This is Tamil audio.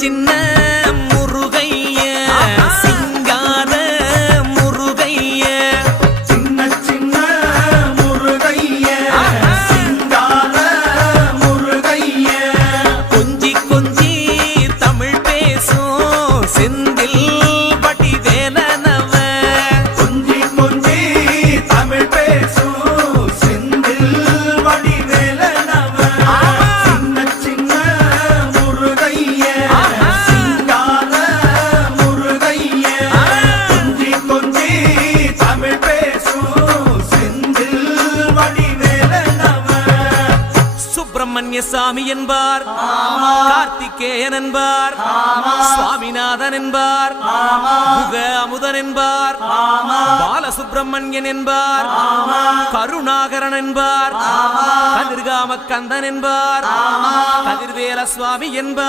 சின்ன முருகைய சிங்கார முருகைய சின்ன சின்ன முருகைய சிங்கார முருகைய கொஞ்சி கொஞ்சி தமிழ் பேசும் செந்தில் வடிவேலனவ கொஞ்சி கொஞ்சி தமிழ் பேசும் செந்தில் வடிவேலனவ சின்ன சின்ன முருகைய சிங்கார முருகைய கொஞ்சி கொஞ்சி தமிழ் பேசும் செந்தில் வடிவேலனவ சுப்பிரமணிய சாமி என்பார், கார்த்திகேயன் என்பார், சுவாமிநாதன் என்பார், முக அமுதன் என்பார், பாலசுப்பிரமணியன் என்பார், கருணாகரன் என்பார், கதிர்காம கந்தன் என்பார், கதிர்வேல சுவாமி என்பார்.